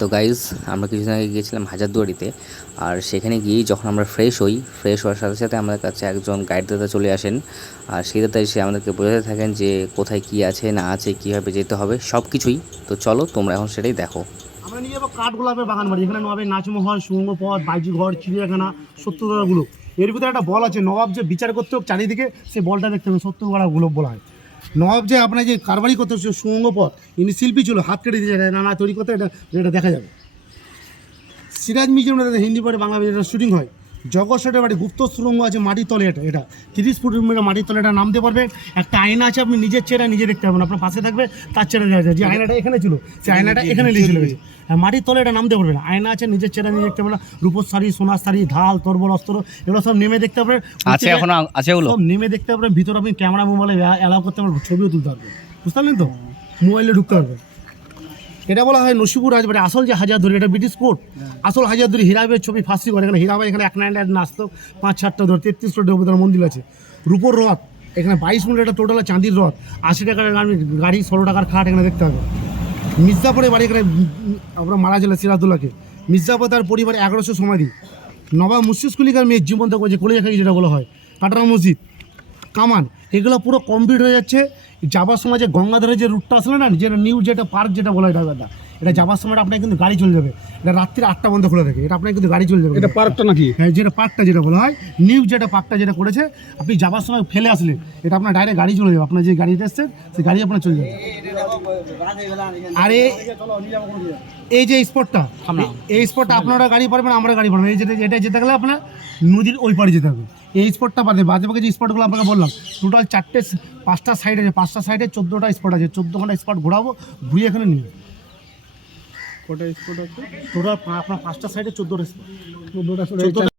তো গাইজ আমরা কিছুদিন আগে গিয়েছিলাম হাজারদুয়ারিতে। আর সেখানে গিয়েই যখন আমরা ফ্রেশ হওয়ার সাথে সাথে আমাদের কাছে একজন গাইড দাদা চলে আসেন। আর সেই দাদা এসে আমাদেরকে বোঝাতে থাকেন যে কোথায় কী আছে না আছে, কীভাবে যেতে হবে, সব কিছুই। তো চলো তোমরা এখন সেটাই দেখো। আমরা নিয়ে যাবো কাঠগোলাপের বাগান বাড়ি, এখানে নবাবের নাচমহল, সুঙ্গপথ, বাইজি ঘর, চিড়িয়াখানা, সত্যগড়াগুলো। এর ভিতরে একটা বল আছে, নবাব যে বিচার করতে হোক চারিদিকে সেই বলটা দেখতে হবে, সত্যগড়াগুলো বলা হয়। নবাব যে আপনার যে কারবারি করতে হচ্ছে সুঙ্গপথ, ইনি শিল্পী ছিল, হাত কেটে দিয়ে নানা তৈরি করতে, এটা দেখা যাবে। সিরাজ মিউজিয়ামে হিন্দি পরে বাংলা মিডিয়াম শুটিং হয়। জগৎ সেটের বাড়ি গুপ্ত সুরঙ্গ আছে মাটির তলে, এটা 30 ফুট মাটির তলে, এটা নামতে পারবে। একটা আয়না আছে, আপনি নিজের চেহারা নিজে দেখতে পাবেন, আপনার পাশে থাকবে, তার চেহারা দেখা যায়। যে আয়নাটা এখানে ছিল সেই আয়নাটা এখানে নিয়ে চলে গেছে। মাটির তলে এটা নামতে পারবে না, আয়না আছে, নিজের চেহারা নিজে দেখতে পাবেন। রূপোর শাড়ি, সোনার শাড়ি, ঢাল, তরবল, অস্ত্র, এগুলো সব নেমে দেখতে পারবেন। আছে এখনো আছে ওগুলো সব নেমে দেখতে পারবেন। ভিতরে আপনি ক্যামেরা মোবাইলে অ্যালাউ করতে পারবেন, ছবিও তুলতে পারবেন, বুঝতে পারলেন তো? মোবাইলে ঢুকতে পারবেন। এটা বলা হয় নসিপুর রাজবাড়ি। আসল যে হাজারদুয়ারি, এটা ব্রিটিশ কোর্ট। আসল হাজারদুয়ারি হীরাবাইয়ের ছবি ফাঁসি করে। এখানে হীরাবাই, এখানে 1 নাইট নাচতো, 5-7টা ধর, 33 দেবতার মন্দির আছে। রূপোর রথ, এখানে 22 মিনিট, এটা টোটাল চাঁদির রথ। 80 টাকার গাড়ি, 16 টাকার খাট এখানে দেখতে হবে। মির্জাপুরের বাড়ি, এখানে আমরা মারা গেল সিরাজদৌল্লাকে। মির্জাপুর তার পরিবারে 1100 সমাধি। নবাব মুর্শিদ কুলি খান মেয়ে জীবন্ত করেছে, কলিজা খাই যেটা বলা হয়। কাটরা মসজিদ, কামান, এগুলো পুরো কমপ্লিট হয়ে যাচ্ছে। যাবার সময় যে গঙ্গাধরের যে রুটটা আসলে না, যেটা নিউ যেটা পার্ক যেটা বলা হয় ড্রাইভারটা, এটা যাবার সময় আপনার কিন্তু গাড়ি চলে যাবে। এটা রাত্রি 8টা পর্যন্ত খোলা থাকে, এটা আপনার কিন্তু গাড়ি চলে যাবে। এটা পার্কটা নাকি? হ্যাঁ, যেটা পার্কটা যেটা বলা হয়, নিউ যেটা পার্কটা যেটা করেছে, আপনি যাবার সময় ফেলে আসলে এটা আপনার ডাইরেক্ট গাড়ি চলে যাবে। আপনার যে গাড়িতে এসছে সেই গাড়ি আপনার চলে যাবে। আর এই যে স্পটটা, এই স্পটটা আপনারা গাড়ি পারবেন, আমরা গাড়ি পারবেন। এই যেটা এটা যেতে গেলে আপনার নদীর ওই পাড়ে যেতে হবে। এই স্পটটা বাদে বাকি যে স্পটগুলো আপনাকে বললাম, টোটাল 5টা সাইড আছে। 5টা সাইডে 14টা স্পট আছে। 14খানা স্পট ঘোরাবো, ঘুরিয়ে এখানে নিয়ে কটা স্পট আছে? টোটাল আপনার 5টা সাইডে 14টা স্পট। 14টা